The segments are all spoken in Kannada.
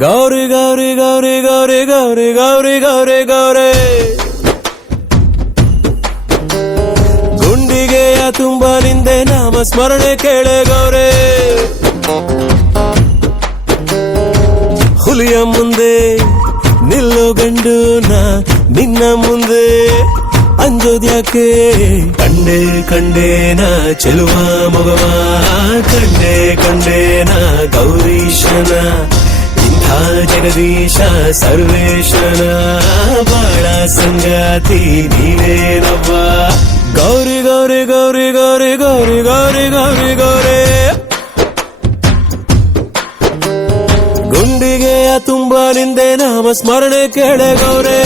ಗೌರಿ ಗೌರಿ ಗೌರಿ ಗೌರಿ ಗೌರಿ ಗೌರಿ ಗೌರಿ ಗೌರಿ ಗುಂಡಿಗೆಯ ತುಂಬ ನಿಂದೆ ನಾಮ ಸ್ಮರಣೆ ಕೇಳೆ ಗೌರಿ ಹುಲಿಯ ಮುಂದೆ ನಿಲ್ಲೋ ಗಂಡು ನಾ ನಿನ್ನ ಮುಂದೆ ಅಂಜೋದ್ಯಾಕೆ ಕಂಡೆ ಕಂಡೇನ ಚೆಲುವ ಮಗವ ಕಂಡೆ ಕಂಡೇನ ಗೌರೀಶನ ಇಂಥ ಜಗದೀಶ ಸರ್ವೇಶನ ಬಾಳ ಸಂಗಾತಿ ನೀನೇನವ್ವ ಗೌರಿ ಗೌರಿ ಗೌರಿ ಗೌರಿ ಗೌರಿ ಗೌರಿ ಗೌರಿ ಗೌರಿ ಗುಂಡಿಗೆಯ ತುಂಬ ನಿಂದೆ ನಾಮ ಸ್ಮರಣೆ ಕೇಳೆ ಗೌರೇ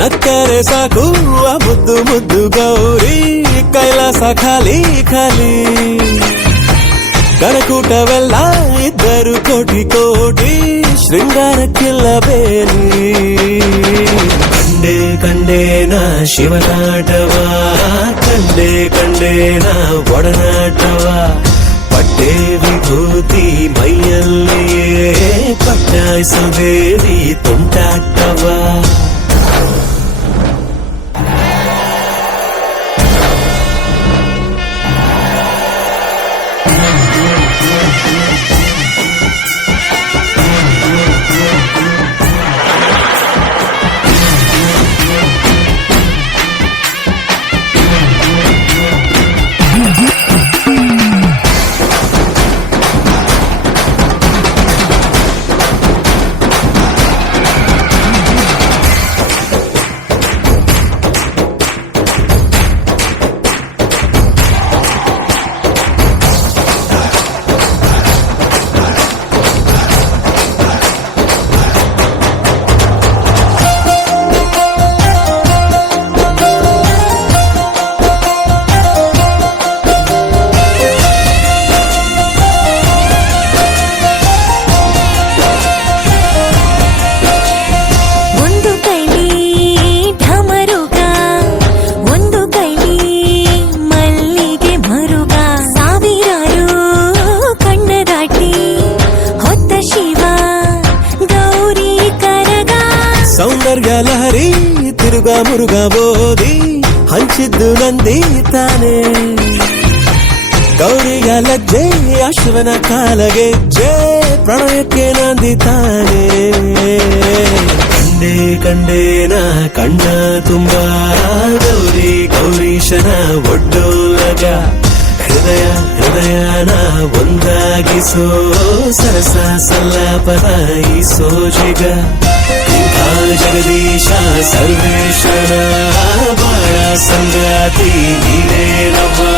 ನಕ್ಕರೆ ಸಾಕು ಆ ಮುದ್ದು ಮುದ್ದು ಗೌರಿ ಕೈಲಾಸ ಖಾಲಿ ಖಾಲಿ ಗಣಕೂಟವೆಲ್ಲ ಇದ್ದರು ಕೋಟಿ ಕೋಟಿ ಶೃಂಗಾರಕ್ಕಿಲ್ಲ ಬೇಲಿ ಕಂಡೆ ಕಂಡೇನ ಶಿವನಾಟವ ಕಂಡೆ ಕಂಡೇನ ಒಡನಾಟವ ಪಟ್ಟೆ ವಿಭೂತಿ ಮೈಯಲ್ಲಿಯೇ ಪಟ್ಟಾಯಿಸಬೇಡಿ ತುಂಟಾಟವ ಸೌಂದರ್ಯ ಲಹರಿ ತಿರುಗ ಮುರುಗ ಬೋದಿ ಹಂಚಿದ್ದು ನಂದಿ ತಾನೆ ಗೌರಿಯ ಲಜ್ಜೆ ಅಶ್ವನ ಕಾಲಗೆಜ್ಜೆ ಪ್ರಣಯಕ್ಕೆ ನಂದಿ ತಾನೆ ಕಂಡೆ ಕಂಡೇನ ಕಣ್ಣ ತುಂಬ ಗೌರಿ ಗೌರೀಶನ ಒಡ್ಡೋಲಗ ಹೃದಯ ಹೃದಯನ ಒಂದಾಗಿಸೋ ಸರಸ ಸಲ್ಲಾಪದ ಈ ಸೋಜಿಗ ಜಗದೀಶ ಸರ್ವೇಶ್ವರ ಬಾಳ ಸಂಗಾತಿ ನೀನೇನವ್ವ